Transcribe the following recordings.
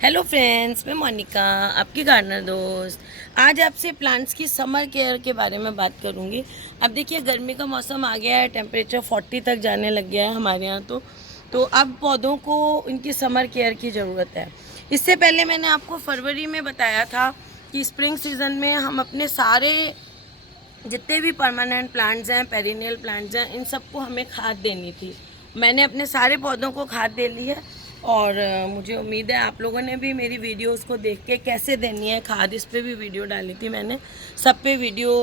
Hello friends, मैं मोनिका, आपकी gardener दोस्त। आज आपसे प्लांट्स की समर केयर के बारे में बात करूंगी। अब देखिए, गर्मी का मौसम आ गया है, टेम्परेचर 40 तक जाने लग गया है हमारे यहाँ तो अब पौधों को इनकी समर केयर की ज़रूरत है। इससे पहले मैंने आपको फरवरी में बताया था कि स्प्रिंग सीज़न में हम अपने सारे जितने भी परमानेंट प्लांट्स हैं, पेरिनियल प्लांट्स हैं, इन सबको हमें खाद देनी थी। मैंने अपने सारे पौधों को खाद दे ली है और मुझे उम्मीद है आप लोगों ने भी मेरी वीडियोस को देख के कैसे देनी है खाद, इस पे भी वीडियो डाली थी मैंने। सब पे वीडियो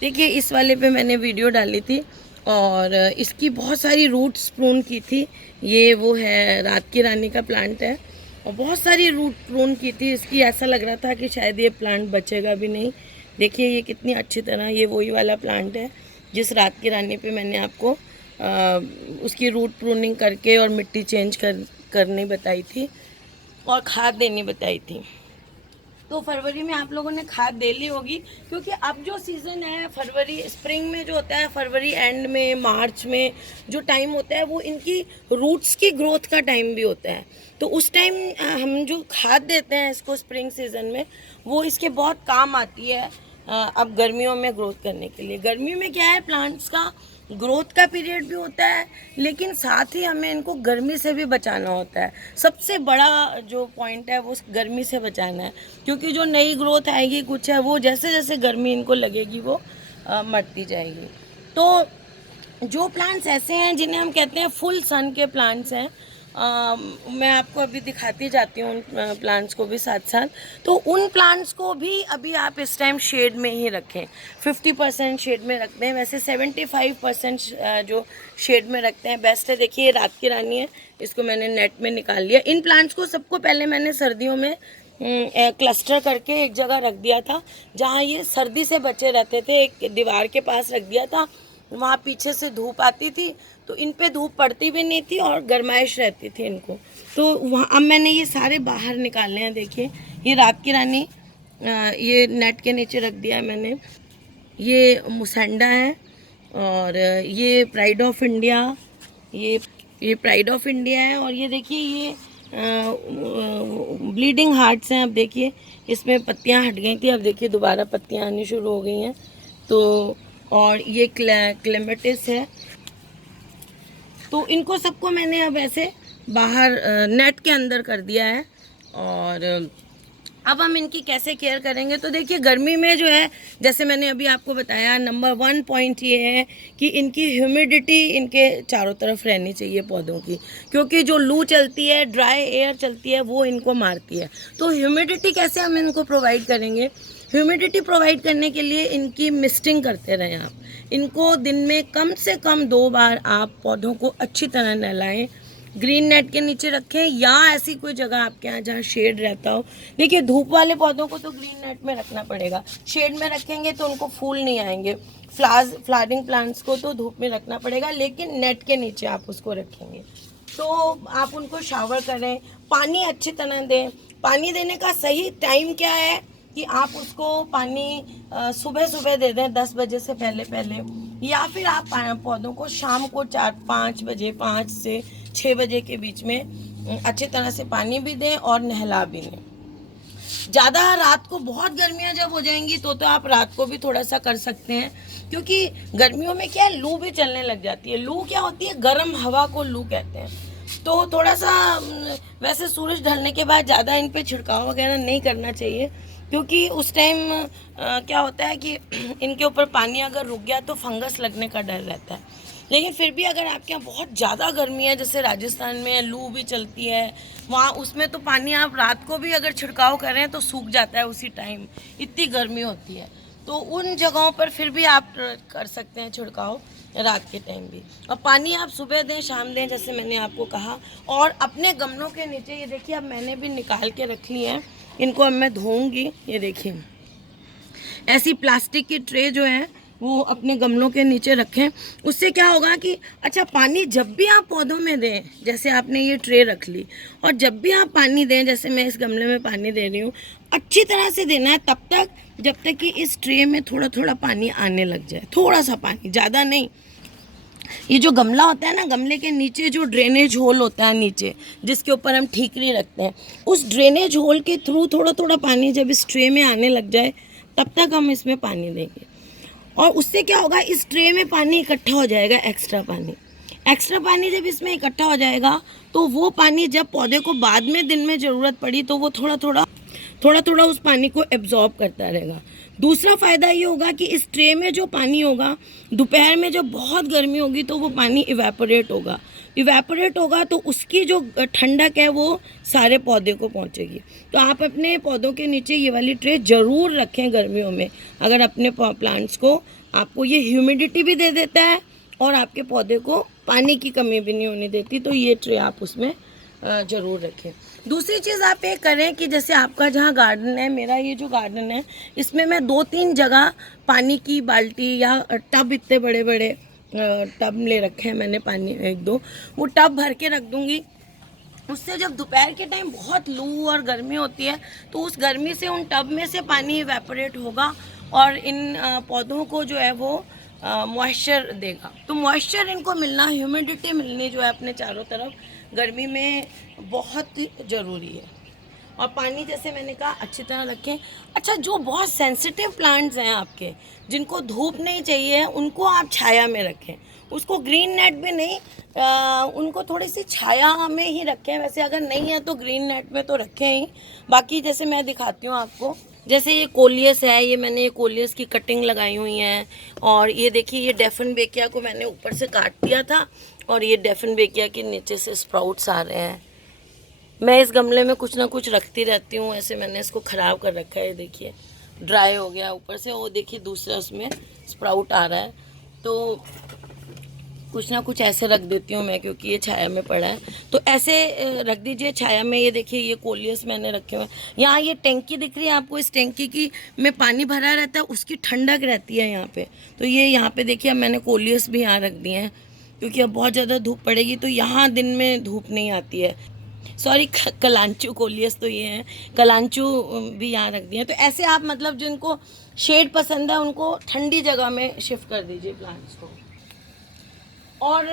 देखिए, इस वाले पे मैंने वीडियो डाली थी और इसकी बहुत सारी रूट्स प्रून की थी। ये वो है, रात की रानी का प्लांट है और बहुत सारी रूट प्रून की थी इसकी। ऐसा लग रहा था कि शायद ये प्लांट बचेगा भी नहीं। देखिए ये कितनी अच्छी तरह, ये वही वाला प्लांट है जिस रात की रानी पे मैंने आपको उसकी रूट प्रूनिंग करके और मिट्टी चेंज करनी बताई थी और खाद देनी बताई थी। तो फरवरी में आप लोगों ने खाद दे ली होगी, क्योंकि अब जो सीज़न है फरवरी, स्प्रिंग में जो होता है, फरवरी एंड में, मार्च में जो टाइम होता है वो इनकी रूट्स की ग्रोथ का टाइम भी होता है। तो उस टाइम हम जो खाद देते हैं इसको स्प्रिंग सीज़न में, वो इसके बहुत काम आती है अब गर्मियों में ग्रोथ करने के लिए। गर्मी में क्या है, प्लांट्स का ग्रोथ का पीरियड भी होता है, लेकिन साथ ही हमें इनको गर्मी से भी बचाना होता है। सबसे बड़ा जो पॉइंट है वो गर्मी से बचाना है, क्योंकि जो नई ग्रोथ आएगी कुछ है, वो जैसे जैसे गर्मी इनको लगेगी वो मरती जाएगी। तो जो प्लांट्स ऐसे हैं जिन्हें हम कहते हैं फुल सन के प्लांट्स हैं, मैं आपको अभी दिखाती जाती हूँ उन प्लांट्स को भी साथ साथ। तो उन प्लांट्स को भी अभी आप इस टाइम शेड में ही रखें। 50% शेड में रखते हैं, वैसे 75% जो शेड में रखते हैं बेस्ट है। देखिए ये रात की रानी है, इसको मैंने नेट में निकाल लिया। इन प्लांट्स को सबको पहले मैंने सर्दियों में क्लस्टर करके एक जगह रख दिया था, जहाँ ये सर्दी से बचे रहते थे। एक दीवार के पास रख दिया था, वहाँ पीछे से धूप आती थी तो इन पे धूप पड़ती भी नहीं थी और गर्माइश रहती थी इनको। तो वहाँ अब मैंने ये सारे बाहर निकालने हैं। देखिए ये रात की रानी ये नेट के नीचे रख दिया है मैंने। ये मुसेंडा है और ये प्राइड ऑफ इंडिया, ये प्राइड ऑफ इंडिया है। और ये देखिए ये ब्लीडिंग हार्ट्स हैं। अब देखिए इसमें पत्तियां हट गई थी, अब देखिए दोबारा पत्तियां आनी शुरू हो गई हैं। तो और ये क्लेमेटिस है। तो इनको सबको मैंने अब ऐसे बाहर नेट के अंदर कर दिया है। और अब हम इनकी कैसे केयर करेंगे, तो देखिए गर्मी में जो है, जैसे मैंने अभी आपको बताया, नंबर 1 पॉइंट ये है कि इनकी ह्यूमिडिटी इनके चारों तरफ रहनी चाहिए पौधों की, क्योंकि जो लू चलती है, ड्राई एयर चलती है, वो इनको मारती है। तो ह्यूमिडिटी कैसे हम इनको प्रोवाइड करेंगे? ह्यूमिडिटी प्रोवाइड करने के लिए इनकी मिस्टिंग करते रहें आप। इनको दिन में कम से कम 2 बार आप पौधों को अच्छी तरह नहलाएं। ग्रीन नेट के नीचे रखें या ऐसी कोई जगह आपके यहाँ जहाँ शेड रहता हो। देखिए धूप वाले पौधों को तो ग्रीन नेट में रखना पड़ेगा, शेड में रखेंगे तो उनको फूल नहीं आएंगे। फ्लावरिंग प्लांट्स को तो धूप में रखना पड़ेगा, लेकिन नेट के नीचे आप उसको रखेंगे। तो आप उनको शावर करें, पानी अच्छी तरह दें। पानी देने का सही टाइम क्या है कि आप उसको पानी सुबह सुबह दे दें 10 बजे से पहले पहले, या फिर आप पौधों को शाम को 4-5 बजे, 5 से 6 बजे के बीच में अच्छी तरह से पानी भी दें और नहला भी लें। ज़्यादा रात को बहुत गर्मियाँ जब हो जाएंगी तो आप रात को भी थोड़ा सा कर सकते हैं, क्योंकि गर्मियों में क्या है, लू भी चलने लग जाती है। लू क्या होती है? गर्म हवा को लू कहते हैं। तो थोड़ा सा वैसे सूरज ढलने के बाद ज़्यादा इन पे छिड़काव वगैरह नहीं करना चाहिए, क्योंकि उस टाइम क्या होता है कि इनके ऊपर पानी अगर रुक गया तो फंगस लगने का डर रहता है। लेकिन फिर भी अगर आपके यहाँ बहुत ज़्यादा गर्मी है, जैसे राजस्थान में लू भी चलती है वहाँ, उसमें तो पानी आप रात को भी अगर छिड़काव करें तो सूख जाता है उसी टाइम, इतनी गर्मी होती है। तो उन जगहों पर फिर भी आप कर सकते हैं छिड़काव रात के टाइम भी। और पानी आप सुबह दें, शाम दें, जैसे मैंने आपको कहा। और अपने गमलों के नीचे, ये देखिए अब मैंने भी निकाल के रख ली है, इनको अब मैं धोऊंगी। ये देखिए ऐसी प्लास्टिक की ट्रे जो है वो अपने गमलों के नीचे रखें। उससे क्या होगा कि अच्छा, पानी जब भी आप पौधों में दें, जैसे आपने ये ट्रे रख ली, और जब भी आप पानी दें, जैसे मैं इस गमले में पानी दे रही हूँ, अच्छी तरह से देना है तब तक जब तक कि इस ट्रे में थोड़ा थोड़ा पानी आने लग जाए। थोड़ा सा पानी, ज़्यादा नहीं। ये जो गमला होता है ना, गमले के नीचे जो ड्रेनेज होल होता है नीचे, जिसके ऊपर हम ठीकरी रखते हैं, उस ड्रेनेज होल के थ्रू थोड़ा थोड़ा पानी जब इस ट्रे में आने लग जाए तब तक हम इसमें पानी देंगे। और उससे क्या होगा, इस ट्रे में पानी इकट्ठा हो जाएगा, एक्स्ट्रा पानी जब इसमें इकट्ठा हो जाएगा तो वो पानी जब पौधे को बाद में दिन में ज़रूरत पड़ी तो वो थोड़ा थोड़ा उस पानी को एब्जॉर्ब करता रहेगा। दूसरा फ़ायदा ये होगा कि इस ट्रे में जो पानी होगा, दोपहर में जब बहुत गर्मी होगी तो वो पानी इवेपोरेट होगा तो उसकी जो ठंडक है वो सारे पौधे को पहुंचेगी। तो आप अपने पौधों के नीचे ये वाली ट्रे ज़रूर रखें गर्मियों में। अगर अपने प्लांट्स को, आपको ये ह्यूमिडिटी भी दे देता है और आपके पौधे को पानी की कमी भी नहीं होने देती, तो ये ट्रे आप उसमें ज़रूर रखें। दूसरी चीज़ आप ये करें कि जैसे आपका जहाँ गार्डन है, मेरा ये जो गार्डन है, इसमें मैं 2-3 जगह पानी की बाल्टी या टब, इतने बड़े बड़े टब ले रखे हैं मैंने, पानी 1-2 वो टब भर के रख दूँगी। उससे जब दोपहर के टाइम बहुत लू और गर्मी होती है तो उस गर्मी से उन टब में से पानी इवेपोरेट होगा और इन पौधों को जो है वो मॉइस्चर देगा। तो मॉइस्चर इनको मिलना, ह्यूमिडिटी मिलनी जो है अपने चारों तरफ गर्मी में बहुत ज़रूरी है। और पानी जैसे मैंने कहा अच्छी तरह रखें। अच्छा, जो बहुत सेंसिटिव प्लांट्स हैं आपके, जिनको धूप नहीं चाहिए, उनको आप छाया में रखें। उसको ग्रीन नेट भी नहीं, उनको थोड़ी सी छाया में ही रखें। वैसे अगर नहीं है तो ग्रीन नेट में तो रखें ही। बाकी जैसे मैं दिखाती हूँ आपको, जैसे ये कोलियस है, ये मैंने ये कोलियस की कटिंग लगाई हुई है। और ये देखिए, ये डेफनबेकिया को मैंने ऊपर से काट दिया था और ये डेफनबेकिया के नीचे से स्प्राउट्स आ रहे हैं। मैं इस गमले में कुछ ना कुछ रखती रहती हूँ, ऐसे मैंने इसको ख़राब कर रखा है। देखिए ड्राई हो गया ऊपर से, वो देखिए दूसरा उसमें स्प्राउट आ रहा है। तो कुछ ना कुछ ऐसे रख देती हूँ मैं, क्योंकि ये छाया में पड़ा है। तो ऐसे रख दीजिए छाया में। ये देखिए, ये कोलियस मैंने रखे हुए हैं। यहाँ ये टैंकी दिख रही है आपको, इस टैंकी की में पानी भरा रहता है, उसकी ठंडक रहती है यहाँ पे। तो ये यहाँ पे देखिए, अब मैंने कोलियस भी यहाँ रख दिए हैं, क्योंकि अब बहुत ज़्यादा धूप पड़ेगी तो यहाँ दिन में धूप नहीं आती है। सॉरी, कलांचू, कोलियस तो ये हैं, कलांचू भी यहाँ रख दिए हैं। तो ऐसे आप मतलब जिनको शेड पसंद है उनको ठंडी जगह में शिफ्ट कर दीजिए प्लांट्स को। और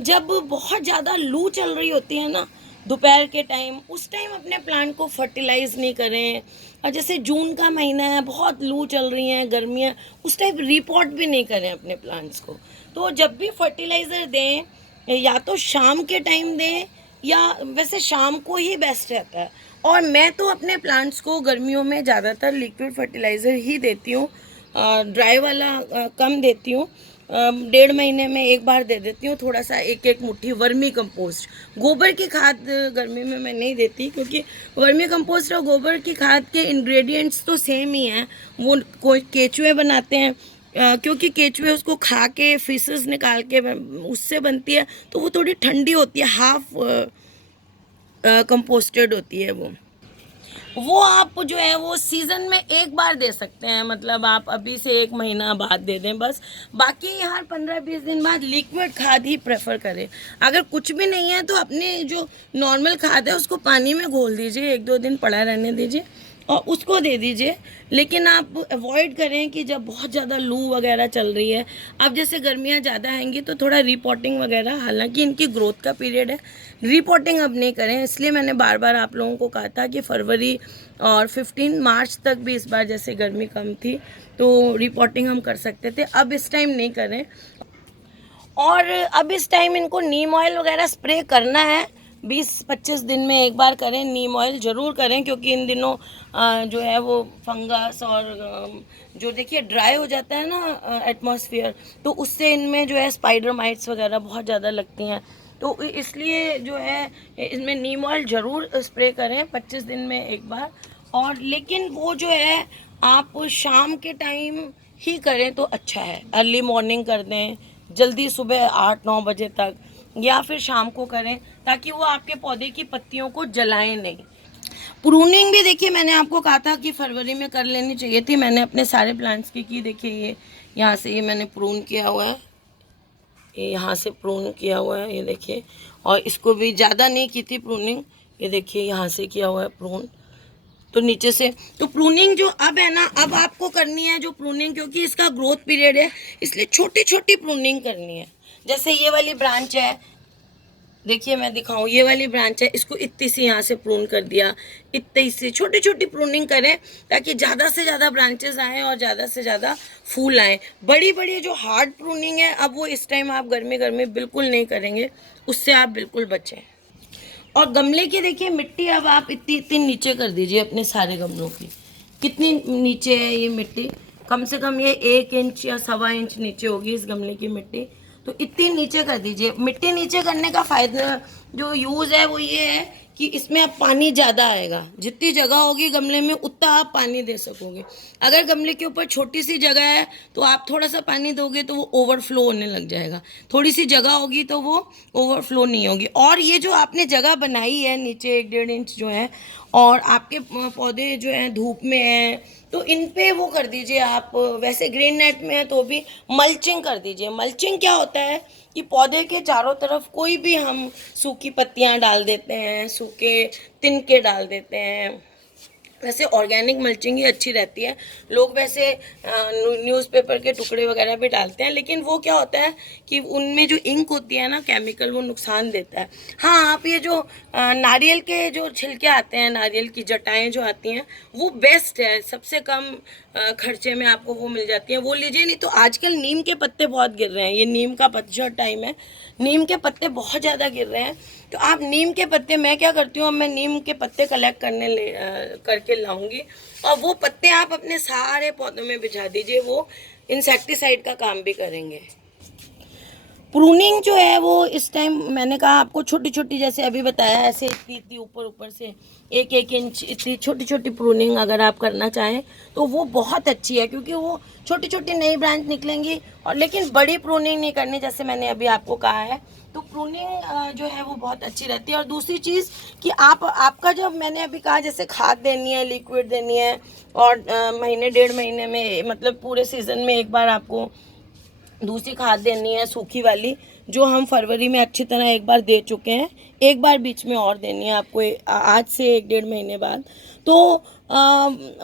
जब बहुत ज़्यादा लू चल रही होती है ना दोपहर के टाइम, उस टाइम अपने प्लांट को फर्टिलाइज़ नहीं करें। और जैसे जून का महीना है, बहुत लू चल रही हैं, गर्मियाँ, उस टाइम रिपोर्ट भी नहीं करें अपने प्लांट्स को। तो जब भी फर्टिलाइज़र दें, या तो शाम के टाइम दें, या वैसे शाम को ही बेस्ट रहता है। और मैं तो अपने प्लांट्स को गर्मियों में ज़्यादातर लिक्विड फर्टिलाइज़र ही देती हूँ, ड्राई वाला कम देती हूँ। 1.5 महीने में एक बार दे देती हूँ थोड़ा सा, एक मुट्ठी वर्मी कंपोस्ट। गोबर की खाद गर्मी में मैं नहीं देती, क्योंकि वर्मी कंपोस्ट और गोबर की खाद के इंग्रेडिएंट्स तो सेम ही हैं। वो कोई केचुए बनाते हैं, क्योंकि केचुए उसको खा के फीसेस निकाल के उससे बनती है, तो वो थोड़ी ठंडी होती है, हाफ कंपोस्टेड होती है वो आप जो है वो सीज़न में एक बार दे सकते हैं। मतलब आप अभी से 1 महीना बाद दे दें बस। बाकी हर 15-20 दिन बाद लिक्विड खाद ही प्रेफर करें। अगर कुछ भी नहीं है तो अपने जो नॉर्मल खाद है उसको पानी में घोल दीजिए, 1-2 दिन पड़ा रहने दीजिए और उसको दे दीजिए। लेकिन आप अवॉइड करें कि जब बहुत ज़्यादा लू वगैरह चल रही है, अब जैसे गर्मियाँ ज़्यादा आएंगी तो थोड़ा रिपोर्टिंग वगैरह, हालांकि इनकी ग्रोथ का पीरियड है, रिपोर्टिंग अब नहीं करें। इसलिए मैंने बार बार आप लोगों को कहा था कि फरवरी और 15 मार्च तक भी, इस बार जैसे गर्मी कम थी तो रिपोर्टिंग हम कर सकते थे, अब इस टाइम नहीं करें। और अब इस टाइम इनको नीम ऑयल वगैरह स्प्रे करना है, 20-25 दिन में एक बार करें, नीम ऑयल ज़रूर करें, क्योंकि इन दिनों जो है वो फंगस और जो देखिए ड्राई हो जाता है ना एटमॉस्फेयर, तो उससे इनमें जो है स्पाइडर माइट्स वगैरह बहुत ज़्यादा लगती हैं। तो इसलिए जो है इसमें नीम ऑयल ज़रूर स्प्रे करें 25 दिन में एक बार। और लेकिन वो जो है आप शाम के टाइम ही करें तो अच्छा है, अर्ली मॉर्निंग कर दें, जल्दी सुबह 8-9 बजे तक, या फिर शाम को करें, ताकि वो आपके पौधे की पत्तियों को जलाएं नहीं। प्रूनिंग भी देखिए मैंने आपको कहा था कि फरवरी में कर लेनी चाहिए थी, मैंने अपने सारे प्लांट्स की देखिए ये यहाँ से ये मैंने प्रून किया हुआ है, ये यहाँ से प्रून किया हुआ है, ये देखिए। और इसको भी ज़्यादा नहीं की थी प्रूनिंग, ये देखिए यहाँ से किया हुआ है प्रून। तो नीचे से तो प्रूनिंग जो अब है ना, अब आपको करनी है जो प्रूनिंग, क्योंकि इसका ग्रोथ पीरियड है इसलिए छोटी छोटी प्रूनिंग करनी है। जैसे ये वाली ब्रांच है, देखिए मैं दिखाऊं, ये वाली ब्रांच है, इसको इतनी सी यहाँ से प्रून कर दिया, इतनी सी छोटी छोटी प्रूनिंग करें ताकि ज़्यादा से ज़्यादा ब्रांचेस आएँ और ज़्यादा से ज़्यादा फूल आएँ। बड़ी बड़ी जो हार्ड प्रूनिंग है अब वो इस टाइम आप गर्मी बिल्कुल नहीं करेंगे, उससे आप बिल्कुल बचें। और गमले की देखिए मिट्टी अब आप इतनी इतनी नीचे कर दीजिए अपने सारे गमलों की। कितनी नीचे है ये मिट्टी, कम से कम ये 1 इंच या 1.25 इंच नीचे होगी इस गमले की मिट्टी। तो इतनी नीचे कर दीजिए। मिट्टी नीचे करने का फ़ायदा जो यूज़ है वो ये है कि इसमें अब पानी ज़्यादा आएगा। जितनी जगह होगी गमले में उतना आप पानी दे सकोगे। अगर गमले के ऊपर छोटी सी जगह है तो आप थोड़ा सा पानी दोगे तो वो ओवरफ्लो होने लग जाएगा। थोड़ी सी जगह होगी तो वो ओवरफ्लो नहीं होगी। और ये जो आपने जगह बनाई है नीचे 1-1.5 इंच जो है, और आपके पौधे जो हैं धूप में हैं, तो इन पे वो कर दीजिए आप, वैसे ग्रीन नेट में है तो भी मल्चिंग कर दीजिए। मल्चिंग क्या होता है कि पौधे के चारों तरफ कोई भी हम सूखी पत्तियां डाल देते हैं, सूखे तिनके डाल देते हैं। वैसे ऑर्गेनिक मल्चिंग ही अच्छी रहती है। लोग वैसे न्यूज़पेपर के टुकड़े वगैरह भी डालते हैं, लेकिन वो क्या होता है कि उनमें जो इंक होती है ना, केमिकल, वो नुकसान देता है। हाँ, आप ये जो नारियल के जो छिलके आते हैं, नारियल की जटाएं जो आती हैं, वो बेस्ट है, सबसे कम खर्चे में आपको वो मिल जाती हैं, वो लीजिए। नहीं तो आजकल नीम के पत्ते बहुत गिर रहे हैं, ये नीम का पतझड़ टाइम है, नीम के पत्ते बहुत ज़्यादा गिर रहे हैं। तो आप नीम के पत्ते, मैं क्या करती हूँ, मैं नीम के पत्ते कलेक्ट करके लाऊंगी और वो पत्ते आप अपने सारे पौधों में बिछा दीजिए, वो इंसेक्टिसाइड का काम भी करेंगे। प्रूनिंग जो है वो इस टाइम मैंने कहा आपको छोटी छोटी, जैसे अभी बताया, ऐसे इतनी इतनी ऊपर ऊपर से 1-1 इंच इतनी छोटी छोटी प्रूनिंग अगर आप करना चाहें तो वो बहुत अच्छी है, क्योंकि वो छोटी छोटी नई ब्रांच निकलेंगी। और लेकिन बड़ी प्रूनिंग नहीं करनी, जैसे मैंने अभी आपको कहा है। तो प्रूनिंग जो है वो बहुत अच्छी रहती है। और दूसरी चीज़ कि आपका जब मैंने अभी कहा, जैसे खाद देनी है, लिक्विड देनी है, और महीने 1.5 महीने में, मतलब पूरे सीज़न में एक बार आपको दूसरी खाद देनी है, सूखी वाली, जो हम फरवरी में अच्छी तरह एक बार दे चुके हैं, एक बार बीच में और देनी है आपको आज से 1-1.5 महीने बाद। तो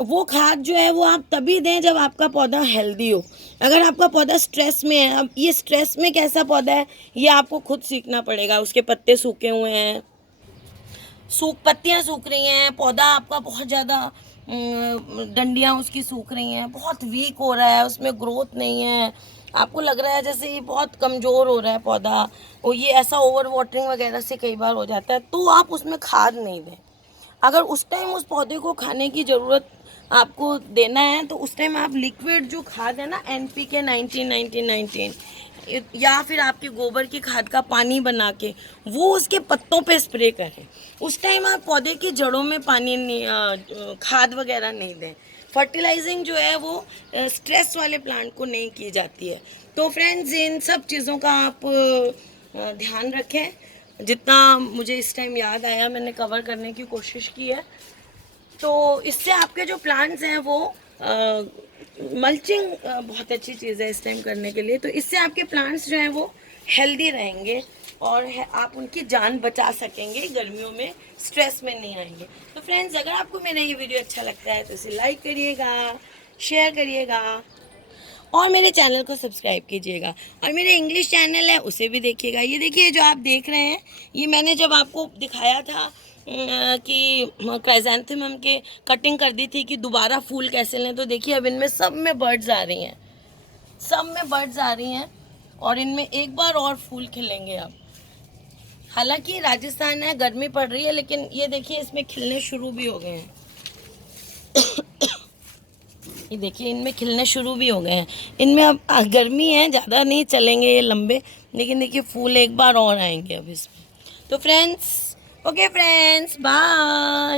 वो खाद जो है वो आप तभी दें जब आपका पौधा हेल्दी हो। अगर आपका पौधा स्ट्रेस में है, अब ये स्ट्रेस में कैसा पौधा है ये आपको खुद सीखना पड़ेगा। उसके पत्ते सूखे हुए हैं, पत्तियाँ सूख रही हैं, पौधा आपका बहुत ज़्यादा डंडियाँ उसकी सूख रही हैं, बहुत वीक हो रहा है, उसमें ग्रोथ नहीं है, आपको लग रहा है जैसे ये बहुत कमज़ोर हो रहा है पौधा, और ये ऐसा ओवर वाटरिंग वगैरह से कई बार हो जाता है, तो आप उसमें खाद नहीं दें। अगर उस टाइम उस पौधे को खाने की ज़रूरत आपको देना है तो उस टाइम आप लिक्विड जो खाद है ना, NPK 19-19-19, या फिर आपके गोबर की खाद का पानी बना के वो उसके पत्तों पे स्प्रे करें। उस टाइम आप पौधे की जड़ों में पानी नहीं, खाद वगैरह नहीं दें। फर्टिलाइजिंग जो है वो स्ट्रेस वाले प्लांट को नहीं की जाती है। तो फ्रेंड्स, इन सब चीज़ों का आप ध्यान रखें। जितना मुझे इस टाइम याद आया मैंने कवर करने की कोशिश की है। तो इससे आपके जो प्लांट्स हैं वो मल्चिंग बहुत अच्छी चीज़ है इस टाइम करने के लिए। तो इससे आपके प्लांट्स जो हैं वो हेल्दी रहेंगे और आप उनकी जान बचा सकेंगे, गर्मियों में स्ट्रेस में नहीं आएंगे। तो फ्रेंड्स, अगर आपको मेरा ये वीडियो अच्छा लगता है तो इसे लाइक करिएगा, शेयर करिएगा और मेरे चैनल को सब्सक्राइब कीजिएगा। और मेरा इंग्लिश चैनल है उसे भी देखिएगा। ये देखिए जो आप देख रहे हैं, ये मैंने जब आपको दिखाया था कि क्राइजेंथेमम के कटिंग कर दी थी कि दोबारा फूल कैसे लें, तो देखिए अब इनमें सब में बर्ड्स आ रही हैं, सब में बर्ड्स आ रही हैं और इनमें एक बार और फूल खिलेंगे अब। हालांकि राजस्थान है, गर्मी पड़ रही है, लेकिन ये देखिए इसमें खिलने शुरू भी हो गए हैं। ये देखिए इनमें खिलने शुरू भी हो गए हैं। इनमें अब गर्मी है, ज़्यादा नहीं चलेंगे ये लंबे, लेकिन देखिए फूल एक बार और आएंगे अब इसमें। तो फ्रेंड्स, ओके फ्रेंड्स, बाय।